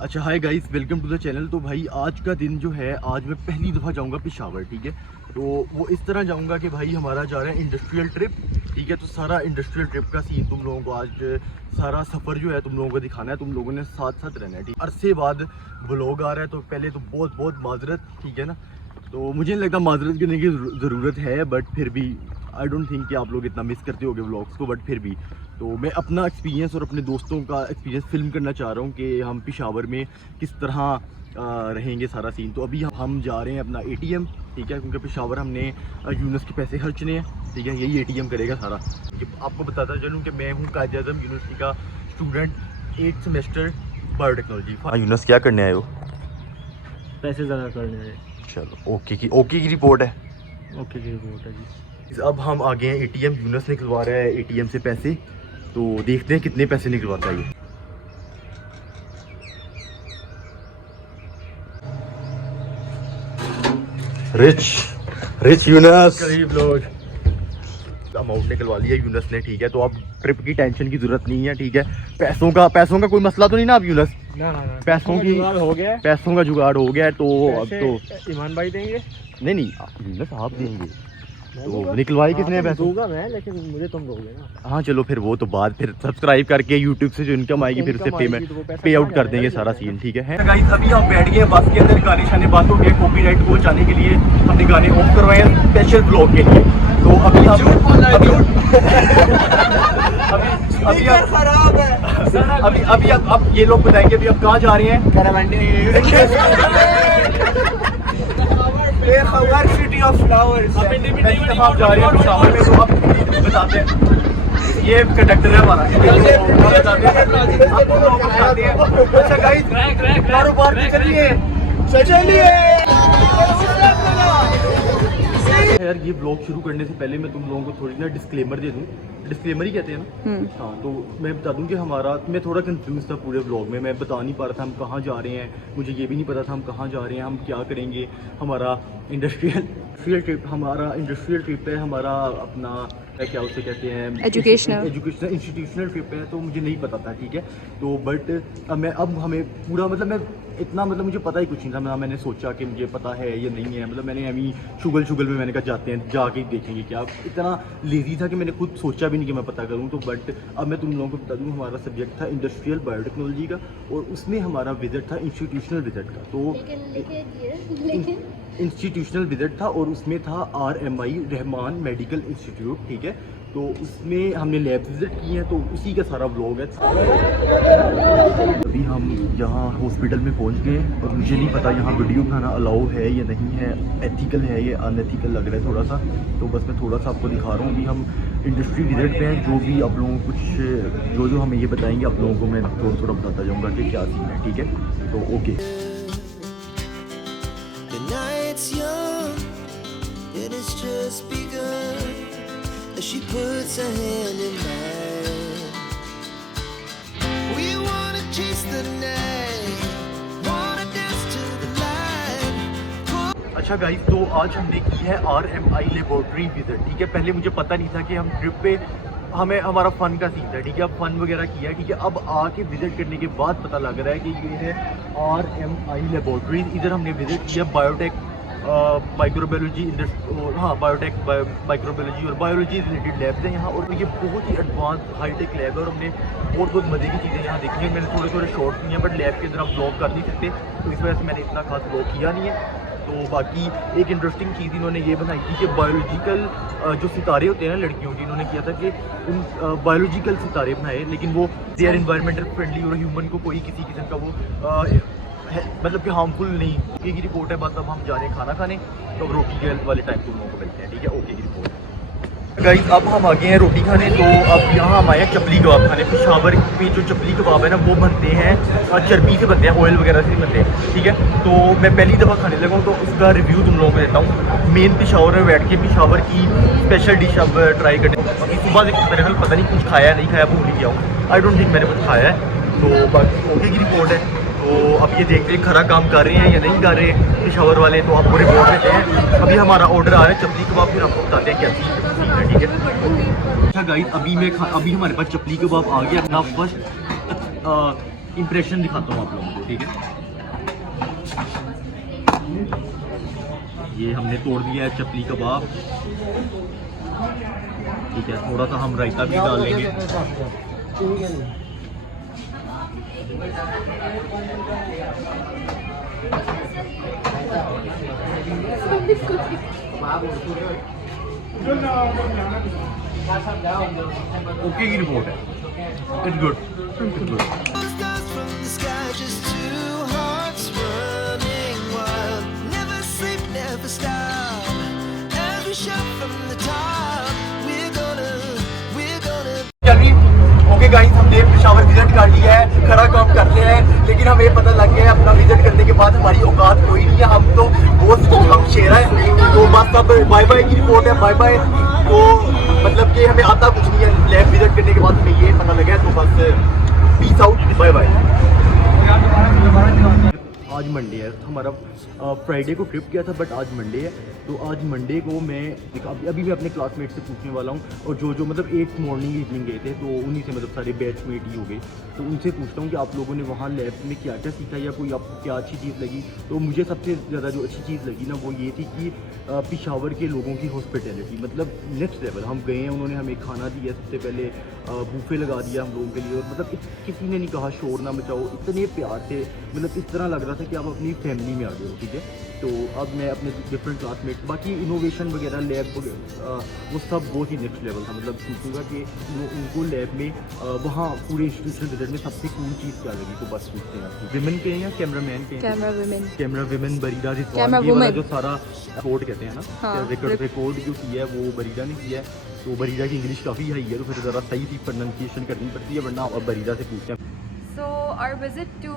अच्छा hi guys, welcome to the channel. तो भाई आज का दिन जो है, आज मैं पहली दफ़ा जाऊंगा पेशावर, ठीक है। तो वो इस तरह जाऊंगा कि भाई हमारा जा रहा है इंडस्ट्रियल ट्रिप, ठीक है। तो सारा इंडस्ट्रियल ट्रिप का सीन तुम लोगों को आज सारा सफ़र जो है तुम लोगों को दिखाना है। तुम लोगों ने साथ साथ रहना है, ठीक। अरसे बाद व्लॉग आ रहा है, तो पहले तो बहुत बहुत माजरत, ठीक है ना। तो मुझे नहीं लगता माजरत करने की ज़रूरत है, बट फिर भी आई डोंट थिंक कि आप लोग इतना मिस करते होगे व्लॉग्स को, बट फिर भी तो मैं अपना एक्सपीरियंस और अपने दोस्तों का एक्सपीरियंस फिल्म करना चाह रहा हूँ कि हम पेशावर में किस तरह रहेंगे सारा सीन। तो अभी हम जा रहे हैं अपना ATM, ठीक है, क्योंकि पेशावर हमने यूनिवर्स के पैसे खर्चने हैं, ठीक है। यही ATM करेगा सारा। आपको बताता चलूँ कि मैं हूँ कायद-ए-आज़म यूनिवर्सिटी का स्टूडेंट, 8th सेमेस्टर बायोटेक्नोलॉजी। हाँ यूनिवर्स, क्या करने आए हो? पैसे ज़्यादा करने हैं। चलो ओके की रिपोर्ट है। ओके की रिपोर्ट है जी। अब हम आ गए हैं ATM, यूनिवर्स निकलवा रहा है ATM से पैसे। तो देखते हैं कितने पैसे निकलवाता है ये। रिच यूनस, गरीब लोग। अमाउंट निकलवा लिया यूनस ने, ठीक है। तो अब ट्रिप की टेंशन की जरूरत नहीं है, ठीक है। पैसों का कोई मसला तो नहीं ना अब यूनस? ना पैसों की जुगाड़ हो गया है। पैसों का जुगाड़ हो गया है। तो अब तो ईमान भाई देंगे। नहीं यूनस आप देंगे। तो निकलवाई किसने पैसे? दूंगा मैं, लेकिन मुझे तुम दोगे ना। हाँ चलो फिर वो तो बाद, फिर सब्सक्राइब करके यूट्यूब से जो इनकम आएगी फिर से पे आउट कर देंगे सारा सीन, ठीक है। गाइस अभी हम बैठ गए बस के अंदर, गाने शाने बात हो गए। कॉपीराइट को बचाने के लिए हमने गाने ऑफ करवाए हैं स्पेशल ब्लॉग के लिए। तो अभी खराब है। अभी अब ये लोग बताएंगे अभी आप कहाँ जा रहे हैं? City of flowers. आप जा रहे हैं पेशावर में, तो अब बताते हैं। ये कंडक्टर है हमारा। अच्छा गाइस, कारोबार पे चलिए। यार ये ब्लॉग शुरू करने से पहले मैं तुम लोगों को थोड़ी ना डिस्क्लेमर दे दूं। डिस्क्लेमर ही कहते हैं ना। हाँ, तो मैं बता दूं कि मैं थोड़ा कंफ्यूज था पूरे ब्लॉग में। मैं बता नहीं पा रहा था हम कहाँ जा रहे हैं। मुझे ये भी नहीं पता था हम कहाँ जा रहे हैं, हम क्या करेंगे। हमारा इंडस्ट्रियल ट्रिप है, हमारा अपना क्या उसे कहते हैं, एजुकेशनल इंस्टीट्यूशनल ट्रिप है। तो मुझे नहीं पता था, ठीक है। तो बट अब हमें पूरा मुझे पता ही कुछ नहीं था। मैंने सोचा कि मुझे पता है या नहीं है, मैंने अभी शुगल में मैंने कहा जाते हैं, जाके देखेंगे क्या। इतना लेजी था कि मैंने खुद सोचा भी नहीं कि मैं पता करूं। तो बट अब मैं तुम लोगों को बता दूं, हमारा सब्जेक्ट था इंडस्ट्रियल बायोटेक्नोलॉजी का, और उसमें हमारा विजिट था इंस्टीट्यूशनल विजिट का। तो इंस्टीट्यूशनल विजिट था और उसमें था RMI रहमान मेडिकल इंस्टीट्यूट, ठीक है। तो उसमें हमने लैब विजिट की है, तो उसी का सारा व्लॉग है। अभी हम यहाँ हॉस्पिटल में पहुँच गए और मुझे नहीं पता यहाँ वीडियो बनाना अलाउ है या नहीं है, एथिकल है या अनएथिकल लग रहा है थोड़ा सा। तो बस मैं थोड़ा सा आपको दिखा रहा हूँ। अभी हम इंडस्ट्री विजिट पे हैं। जो भी आप लोगों को कुछ जो हमें ये बताएंगे, आप लोगों को मैं थोड़ा बताता जाऊँगा कि क्या सीन है, ठीक है। तो okay. She puts her hand in mine. We wanna chase the night, wanna dance to the light. अच्छा गाइस, तो आज हमने की है RMI लेबोरेटरी विजिट, ठीक है। पहले मुझे पता नहीं था कि हम ट्रिप पे हमारा फ़न का सीन था, ठीक है। अब फ़न वगैरह किया, ठीक है। अब आके विजिट करने के बाद पता लग रहा है कि ये है RMI लेबोरेटरी। इधर हमने विजिट किया बायोटेक माइक्रोबायोलॉजी माइक्रोबायोलॉजी और बायोलॉजी रिलेटेड लैब्स हैं यहाँ। और ये बहुत ही एडवांस हाईटेक लैब है और हमने बहुत मज़े की चीज़ें यहाँ देखी हैं। मैंने थोड़े शॉर्ट्स किए हैं, बट लैब के अंदर आप ब्लॉग कर नहीं सकते, तो इस वजह से मैंने इतना खास ब्लॉग किया नहीं है। तो बाकी एक इंटरेस्टिंग चीज़ इन्होंने ये बनाई थी कि बायोलॉजिकल जो सितारे होते हैं ना लड़कियों के, इन्होंने किया था कि उन बायोलॉजिकल सितारे बनाए, लेकिन वो दे आर एनवायरमेंटल फ्रेंडली और ह्यूमन को कोई किसी किस्म का वो मतलब कि हार्मफुल नहीं। ओके की रिपोर्ट है। बस अब हम जा रहे हैं खाना खाने, तो अब रोटी के वाले टाइम तुम लोगों को मिलते हैं, ठीक है। ओके की रिपोर्ट। गाइस अब हम आ गए हैं रोटी खाने। तो अब यहाँ हम आए हैं चपली कबाब खाने। पेशावर में जो चपली कबाब है ना, वो बनते हैं चर्बी से बनते हैं, ऑयल वगैरह से बनते हैं, ठीक है। तो मैं पहली दफ़ा खाने लगा हूँ, तो उसका रिव्यू तुम लोगों को देता हूँ। मेन पेशावर में बैठ के पेशावर की स्पेशल डिश अब ट्राई करते हैं। अभी सुबह से मेरे ख्याल पता नहीं कुछ खाया नहीं खाया, भूल गया हूँ। आई डोंट थिंक मैंने कुछ खाया है। तो बाकी ओके की रिपोर्ट है। तो अब ये देखते हैं खरा काम कर रहे हैं या नहीं कर रहे हैं पेशावर वाले। तो आपको रिपोर्ट देते हैं। अभी हमारा ऑर्डर आ रहा है चपली कबाब, फिर आपको बताते हैं क्या सीन है, ठीक है। अच्छा गाइस, अभी हमारे पास चपली कबाब आ गया अपना फर्स्ट इम्प्रेशन दिखाता हूँ आप लोगों को, ठीक है। ये हमने तोड़ दिया है चपली कबाब, ठीक है। थोड़ा सा हम रायता भी डाल लेंगे। ओके की रिपोर्ट है, it's good, it's good. Stars from the sky, just two hearts running wild. Never sleep, never stop. As we shout from the top, we're gonna. Okay guys, हमने पेशावर विजिट कर लिया है, खरा काम कर लिया है, लेकिन हमें पता लग गया है अपना विजिट करने के बाद हमारी औकात कोई नहीं है। हम तो बहुत हम शेरा है, तो बस अब बाय बाय की रिपोर्ट है, बाय बाय। तो मतलब कि हमें आता कुछ नहीं है, लैब विजिट करने के बाद हमें ये पता लगा है, तो बस पीस आउट, बाय बाय। आज मंडे है, हमारा फ्राइडे को ट्रिप किया था, बट आज मंडे है। तो आज मंडे को मैं अभी मैं अपने क्लासमेट से पूछने वाला हूँ, और जो मतलब 8 मॉर्निंग इवनिंग गए थे, तो उन्हीं से मतलब सारे बैचमेट ही हो गए। तो उनसे पूछता हूँ कि आप लोगों ने वहाँ लैब में क्या क्या सीखा, या कोई आपको क्या अच्छी चीज़ लगी। तो मुझे सबसे ज़्यादा जो अच्छी चीज़ लगी ना, वो ये थी कि पेशावर के लोगों की हॉस्पिटैलिटी मतलब नेक्स्ट लेवल। हम गए हैं, उन्होंने हमें खाना दिया, सबसे पहले बूफे लगा दिया हम लोगों के लिए, और मतलब किसी ने नहीं कहा शोर ना मचाओ, इतने प्यार से, मतलब इस तरह लग रहा था कि आप अपनी फैमिली में आ गए हो, ठीक है। तो अब मैं अपने डिफरेंट क्लासमेट्स, बाकी इनोवेशन वगैरह लैब वो सब बहुत ही नेक्स्ट लेवल था। मतलब पूछूंगा कि उनको लैब में वहाँ पूरे इंस्टीट्यूशन विजिट में सबसे कूल चीज़ क्या लगी, तो बस पूछते हैं आपको। विमेन पे हैं या कैमरा मैन पे हैं? कैमरा विमेन बरीदा रिजवान, ये वाला जो सारा रिकॉर्ड कहते हैं ना, रिकॉर्ड जो किया है वो बरीदा ने किया है। तो बरीदा की इंग्लिश काफ़ी हाई है, तो फिर ज़रा सही सी प्रोनाउंसिएशन करनी पड़ती है, वरना अब बरीदा से पूछते हैं। So our visit to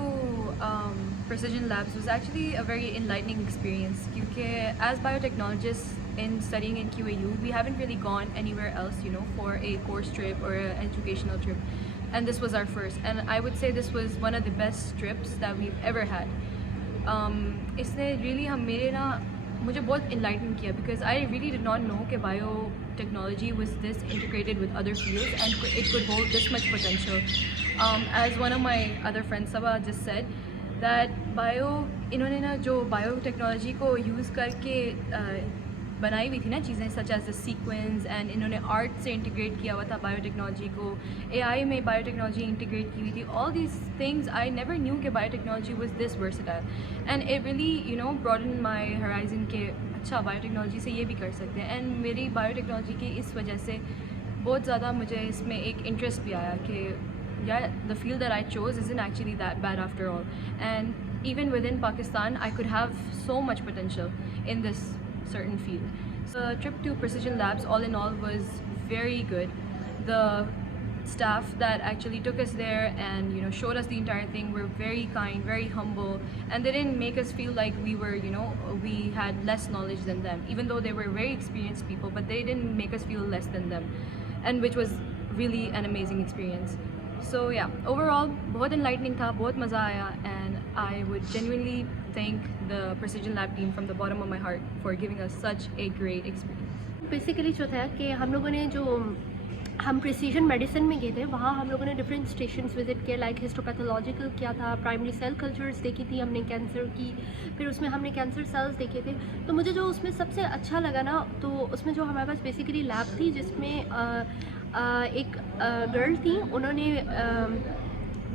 Precision Labs was actually a very enlightening experience because as biotechnologists in studying in QAU, we haven't really gone anywhere else, you know, for a course trip or an educational trip. And this was our first. And I would say this was one of the best trips that we've ever had. इसने really मुझे बहुत enlightened किया because I really did not know कि biotechnology was this integrated with other fields and it could hold this much potential. As one of my other friends Sabah just said that इन्होंने ना जो biotechnology को use करके बनाई हुई थी ना चीज़ें such as the sequence, and इन्होंने आर्ट से इंटीग्रेट किया हुआ था बायोटेक्नोलॉजी को, एआई में बायोटेक्नोलॉजी इंटीग्रेट की हुई थी। All these things I never knew कि biotechnology was this versatile, and it really you know broaden my horizon के अच्छा बायोटेक्नोलॉजी से ये भी कर सकते हैं। एंड मेरी बायोटेक्नोलॉजी की इस वजह से बहुत ज़्यादा मुझे इसमें एक इंटरेस्ट भी आया कि yeah, the field that I chose isn't actually that bad after all, and even within Pakistan I could have so much potential in this certain field. So the trip to Precision Labs all in all was very good. The staff that actually took us there and you know showed us the entire thing were very kind, very humble, and they didn't make us feel like we were, you know, we had less knowledge than them, even though they were very experienced people, but they didn't make us feel less than them, and which was really an amazing experience. So yeah, overall बहुत enlightening था, बहुत मज़ा आया, and I would genuinely thank the Precision Lab team from the bottom of my heart for giving us such a great experience. Basically जो था कि हम लोगों ने जो हम प्रिसीजन मेडिसिन में गए थे, वहाँ हम लोगों ने डिफरेंट स्टेशंस विजिट किया, लाइक हिस्टोपैथोलॉजिकल किया था, प्राइमरी सेल कल्चर्स देखी थी हमने, कैंसर की, फिर उसमें हमने कैंसर सेल्स देखे थे। तो मुझे जो उसमें सबसे अच्छा लगा ना, तो उसमें जो हमारे पास बेसिकली लैब थी जिसमें एक गर्ल थी, उन्होंने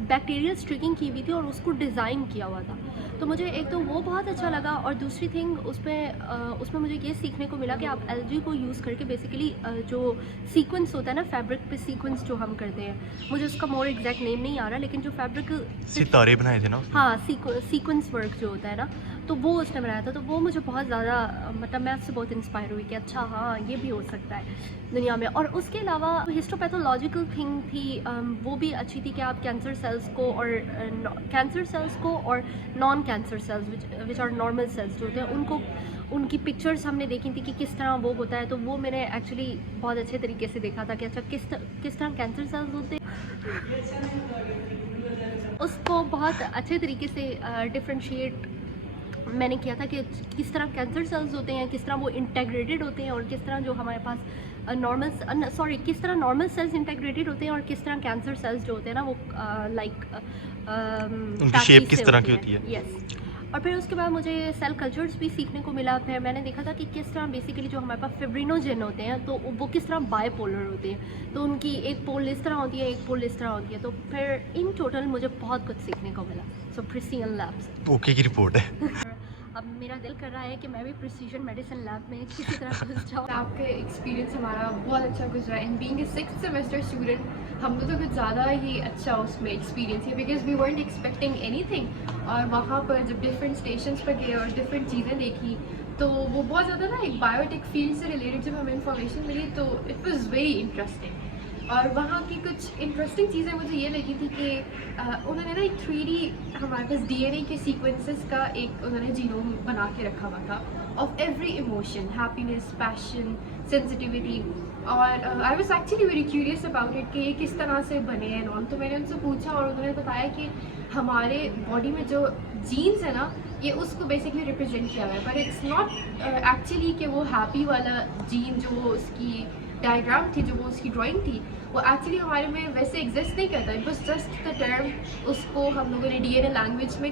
बैक्टीरियल स्ट्रिगिंग की हुई थी और उसको डिज़ाइन किया हुआ था। तो मुझे एक तो वो बहुत अच्छा लगा, और दूसरी थिंग उसमें मुझे ये सीखने को मिला कि आप एलजी को यूज़ करके बेसिकली जो सीक्वेंस होता है ना, फैब्रिक पे सीक्वेंस जो हम करते हैं, मुझे उसका मोर एग्जैक्ट नेम नहीं आ रहा, लेकिन जो फैब्रिक सितारे बनाए थे ना, हाँ, सीक्वेंस वर्क जो होता है ना, तो वो उसने बनाया था। तो वो मुझे बहुत ज़्यादा मतलब मैं उससे बहुत इंस्पायर हुई कि अच्छा हाँ, ये भी हो सकता है दुनिया में। और उसके अलावा हिस्टोपैथोलॉजिकल थिंग थी, वो भी अच्छी थी कि आप कैंसर सेल्स को और non cancer cells which are normal cells जो होते हैं, उनको उनकी पिक्चर्स हमने देखी थी कि किस तरह वो होता है। तो वो मैंने एक्चुअली बहुत अच्छे तरीके से देखा था कि अच्छा किस तरह कैंसर सेल्स होते हैं, उसको बहुत अच्छे तरीके से डिफ्रेंशिएट मैंने किया था कि किस तरह कैंसर सेल्स होते हैं, किस तरह वो इंटेग्रेटेड होते हैं, और किस तरह जो हमारे पास किस तरह नॉर्मल सेल्स इंटीग्रेटेड होते हैं और किस तरह कैंसर सेल्स जो होते हैं ना वो उनकी शेप किस तरह की होती है। यस। और फिर उसके बाद मुझे सेल कल्चर्स भी सीखने को मिला। फिर मैंने देखा था कि किस तरह बेसिकली जो हमारे पास फिब्रिनोजेन होते हैं तो वो किस तरह बायपोलर होते हैं, तो उनकी एक पोल इस तरह होती है, एक पोल इस तरह होती है। तो फिर इन टोटल मुझे बहुत कुछ सीखने को मिला। सो प्रिसीजन लैब्स ओके की रिपोर्ट है। अब मेरा दिल कर रहा है कि मैं भी प्रिसीजन मेडिसिन लैब में किसी तरह घुस जाऊँ। आपका एक्सपीरियंस हमारा बहुत अच्छा गुजरा। In being a 6th semester student हम लोग तो कुछ ज़्यादा ही अच्छा उसमें एक्सपीरियंस है, because we weren't expecting anything. और वहाँ पर जब डिफरेंट स्टेशंस पर गए और डिफरेंट चीज़ें देखी तो वो बहुत ज़्यादा ना एक बायोटेक फील्ड से रिलेटेड जब हमें इंफॉर्मेशन मिली तो इट वाज वेरी इंटरेस्टिंग। और वहाँ की कुछ इंटरेस्टिंग चीज़ें मुझे ये लगी थी कि उन्होंने ना एक 3D हमारे पास DNA के सीक्वेंसेस का एक उन्होंने जीनोम बना के रखा हुआ था of every emotion, happiness, passion, sensitivity. और I was actually very curious about it कि ये किस तरह से बने हैं नॉन। तो मैंने उनसे पूछा और उन्होंने बताया कि हमारे बॉडी में जो जीन्स है ना ये उसको बेसिकली रिप्रेजेंट किया हुआ है, पर इट्स नॉट एक्चुअली कि वो हैप्पी वाला जीन जो वो उसकी डायग्राम थी, जो वो उसकी ड्राइंग थी, वो एक्चुअली हमारे में वैसे एग्जिस्ट नहीं करता। It was just the term, उसको हम लोगों ने DNA लैंग्वेज में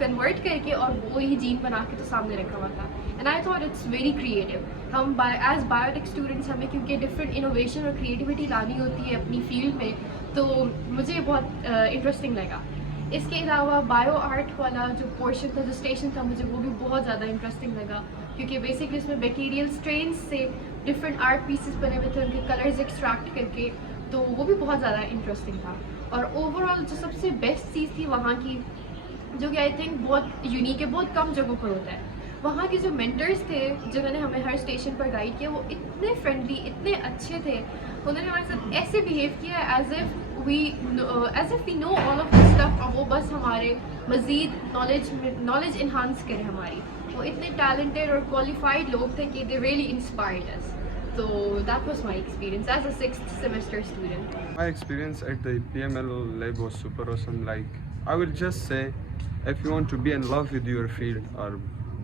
कन्वर्ट करके और वो ही जीन बना के तो सामने रखा हुआ था। And I thought it's very creative. हम एज बायोटेक स्टूडेंट्स हमें क्योंकि डिफरेंट इनोवेशन और क्रिएटिविटी लानी होती है अपनी फील्ड में, तो मुझे बहुत इंटरेस्टिंग लगा। इसके अलावा बायो आर्ट वाला जो पोर्शन था, जो स्टेशन था, मुझे वो भी बहुत ज़्यादा इंटरेस्टिंग लगा क्योंकि बेसिकली उसमें बैक्टीरियल स्ट्रेन्स से डिफरेंट आर्ट पीसेस बने हुए थे, उनके कलर्स एक्सट्रैक्ट करके, तो वो भी बहुत ज़्यादा इंटरेस्टिंग था। और ओवरऑल जो सबसे बेस्ट चीज़ थी वहाँ की, जो कि आई थिंक बहुत यूनिक है, बहुत कम जगहों पर होता है, वहाँ के जो मेंटर्स थे जिन्होंने हमें हर स्टेशन पर गाइड किया, वो इतने फ्रेंडली, इतने अच्छे थे। उन्होंने हमारे साथ ऐसे बिहेव किया as if we know all of this stuff, और वो बस हमारे मज़ीद नॉलेज इन्हांस करें हमारी। वो इतने टैलेंटेड और क्वालिफाइड लोग थे कि they really inspired us. So that was my experience as a 6th semester student. My experience at the PML lab was super awesome. Like, I will just say, if you want to be in love with your field or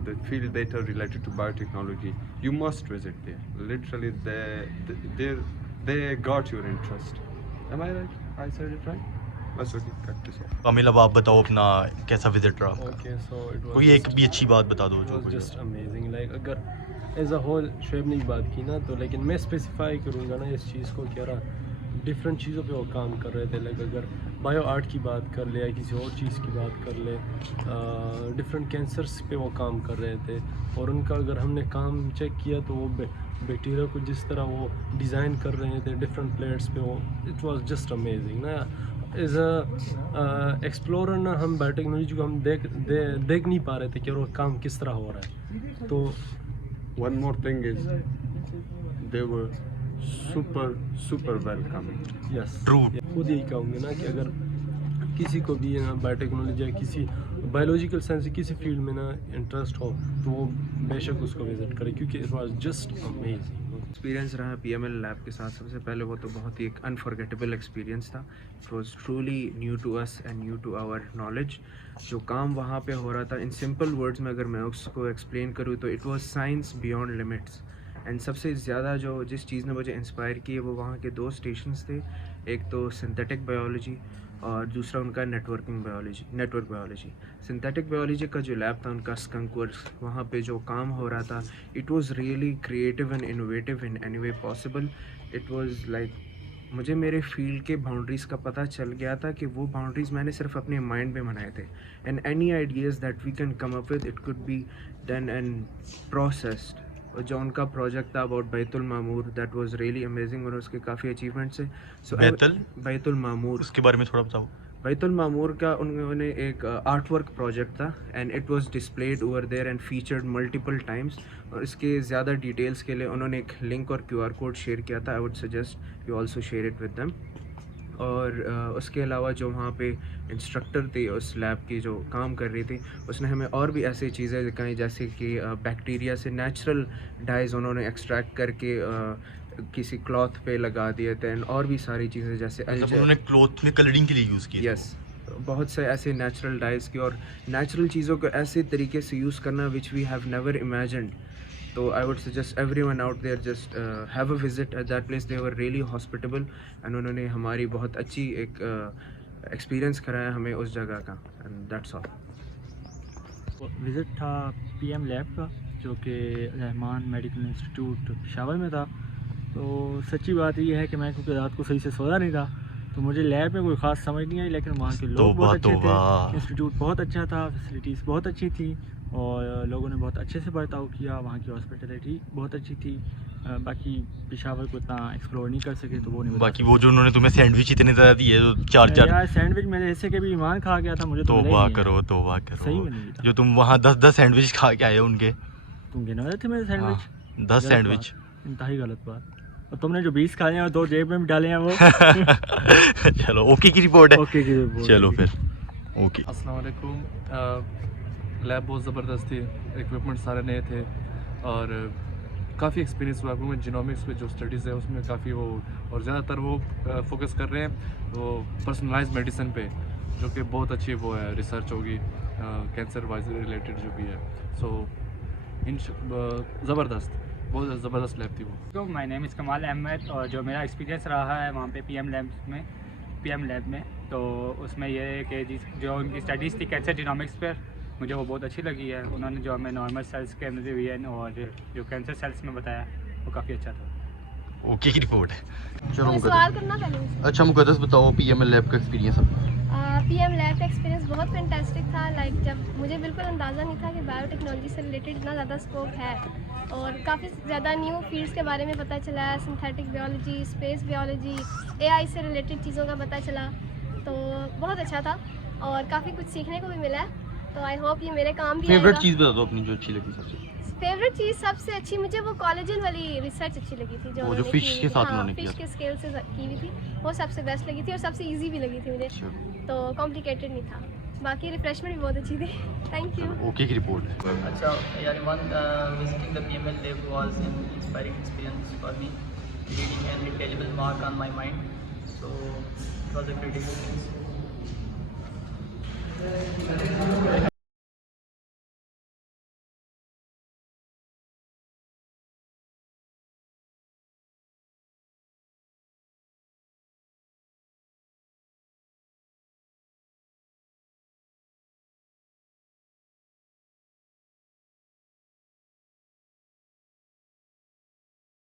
the field that are related to biotechnology, you must visit there. Literally, they got your interest. Am I right? I said it right? That's okay. Cut this off. अमिल, अब आप बताओ अपना कैसा visit रहा आपका? Okay, so it was. कोई एक भी अच्छी बात बता दो It जो was कोई just amazing. Like अगर एज अ होल शुएब ने बात की ना, तो लेकिन मैं स्पेसिफाई करूँगा ना इस चीज़ को, क्या रहा डिफरेंट चीज़ों पे वो काम कर रहे थे। लाइक अगर बायो आर्ट की बात कर ले या किसी और चीज़ की बात कर ले, डिफरेंट कैंसर्स पे वो काम कर रहे थे। और उनका अगर हमने काम चेक किया तो वो बैक्टीरिया को जिस तरह वो डिज़ाइन कर रहे थे डिफरेंट प्लेट्स पे, वो इट वाज जस्ट अमेजिंग ना। एज अ एक्सप्लोरर ना, हम बायोटेक्नोलॉजी को हम देख नहीं पा रहे थे कि वो काम किस तरह हो रहा है। तो One more thing is, they were super welcoming. Yes, true. खुद यही कहूँगे ना कि अगर किसी को भी ना बायोटेक्नोलॉजी या किसी बायोलॉजिकल साइंस किसी फील्ड में ना इंटरेस्ट हो तो वो बेशक उसको विजिट करे, क्योंकि it was just amazing. Experience रहा PML लैब के साथ। सबसे पहले वो तो बहुत ही एक अनफॉरगेटेबल एक्सपीरियंस था। It was truly new to us and new to our knowledge. जो काम वहाँ पे हो रहा था, इन सिंपल वर्ड्स में अगर मैं उसको एक्सप्लेन करूँ तो it was science beyond limits. And सबसे ज़्यादा जिस चीज़ ने मुझे इंस्पायर की है वो वहाँ के 2 स्टेशंस थे। एक तो सिंथेटिक बायोलॉजी और दूसरा उनका नेटवर्क बायोलॉजी। सिंथेटिक बायोलॉजी का जो लैब था उनका स्कंक वर्क्स, वहाँ पे जो काम हो रहा था, it was really creative and innovative in any way possible. It was like, मुझे मेरे फील्ड के बाउंड्रीज़ का पता चल गया था कि वो बाउंड्रीज़ मैंने सिर्फ अपने माइंड में बनाए थे। And any ideas that we can come up with, it could be done and processed. जो उनका प्रोजेक्ट था about Baitul Mamur, that was really amazing और उसके काफ़ी अचीवमेंट्स है। सो बैतुल मामूर, उसके बारे में थोड़ा बताओ। बैतुल मामूर का उन्होंने एक आर्ट वर्क प्रोजेक्ट था and it was displayed over there and featured multiple times. और इसके ज़्यादा डिटेल्स के लिए उन्होंने एक लिंक और QR कोड शेयर किया था। आई would suggest you also share it with them. और उसके अलावा जो वहाँ पे इंस्ट्रक्टर थे उस लैब की जो काम कर रही थी, उसने हमें और भी ऐसी चीज़ें दिखाई, जैसे कि बैक्टीरिया से नेचुरल डाइज उन्होंने एक्सट्रैक्ट करके किसी क्लॉथ पे लगा दिए थे। एंड और भी सारी चीज़ें जैसे उन्होंने क्लॉथ में कलरिंग के लिए यूज़ किया। यस, बहुत से ऐसे नेचुरल डाइज की और नेचुरल चीज़ों को ऐसे तरीके से यूज़ करना which we have never imagined. तो I would suggest everyone out there just have a visit at that place. They were really hospitable and उन्होंने हमारी बहुत अच्छी एक एक्सपीरियंस कराया हमें उस जगह का, एंड दैट्स ऑल. विज़िट था पीएम लैब का, जो कि रहमान मेडिकल इंस्टीट्यूट पेशावर में था. तो सच्ची बात ये है कि मैं क्योंकि रात को सही से सोया नहीं था, तो मुझे लैब में कोई ख़ास समझ नहीं आई, लेकिन वहाँ के लोग बहुत अच्छे थे, इंस्टीट्यूट बहुत अच्छा था, फैसिलिटीज़ बहुत अच्छी थी और लोगों ने बहुत अच्छे से बर्ताव किया. वहाँ की हॉस्पिटलिटी बहुत अच्छी थी. बाकी पेशावर को इतना एक्सप्लोर नहीं कर सके तो वो नहीं. बाकी वो जो उन्होंने तुम्हें सैंडविच इतने ज़्यादा दिए, जो चार यार सैंडविच मेरे हिस्से के भी ईमान खा गया था, मुझे तो तौबा करो सही में नहीं था. जो तुम वहाँ 10 सैंडविच खा के आए हो उनके. तुम गिना रहे थे मेरे सैंडविच? 10 सैंडविच. इंतहाई गलत बात. और तुमने जो 20 खाए हैं और 2 जेब में भी डाले हैं वो. चलो ओके की रिपोर्ट है. ओके की रिपोर्ट. चलो फिर ओके. अस्सलाम वालेकुम. लैब बहुत ज़बरदस्त थी, इक्विपमेंट सारे नए थे और काफ़ी एक्सपीरियंस हुआ. मैं जीनोमिक्स पे जो स्टडीज़ है उसमें काफ़ी वो, और ज़्यादातर वो फोकस कर रहे हैं वो पर्सनलाइज मेडिसिन पे, जो कि बहुत अच्छी वो है रिसर्च होगी कैंसर वाइज रिलेटेड जो भी है. सो इन ज़बरदस्त, बहुत ज़बरदस्त लैब थी वो. तो माय नेम इज़ कमाल अहमद, और जो मेरा एक्सपीरियंस रहा है वहाँ पे पीएम लैब में, तो उसमें ये है कि जो उनकी स्टडीज़ थी कैंसर जीनोमिक्स पर, मुझे वो बहुत अच्छी लगी है. उन्होंने जो हमें नॉर्मल सेल्स के एमरिवियन और जो कैंसर सेल्स में बताया वो काफ़ी अच्छा था. ओके की रिपोर्ट है. तो सवाल करना पहले मुझसे. अच्छा मुकद्दस बताओ पीएमएल लैब का एक्सपीरियंस. पीएम लैब का एक्सपीरियंस बहुत फैंटास्टिक था. लाइक जब मुझे बिल्कुल अंदाज़ा नहीं था कि बायोटेक्नोलॉजी से रिलेटेड इतना ज़्यादा स्कोप है, और काफ़ी ज़्यादा न्यू फील्ड्स के बारे में पता चला. Synthetic biology, space biology, AI से रिलेटेड चीज़ों का पता चला. तो बहुत अच्छा था और काफ़ी कुछ सीखने को भी मिला. तो आई होप ये मेरे काम भी फेवरेट आएगा. चीज़ बता दो अपनी जो अच्छी लगी सबसे. फेवरेट चीज़ सबसे अच्छी मुझे वो कॉलेजन वाली रिसर्च अच्छी लगी थी, जो वो जो फिश के साथ उन्होंने फिश किया के स्केल से की हुई थी, वो सबसे बेस्ट लगी थी और सबसे इजी भी लगी थी मुझे. तो कॉम्प्लिकेटेड नहीं था. बाकी रिफ्रेशमेंट भी बहुत अच्छी थी. Thank you. ओके की रिपोर्ट है. अच्छा यार, visiting the PML lab was an inspiring experience for me, leaving an indelible mark on my mind. So it was a great experience.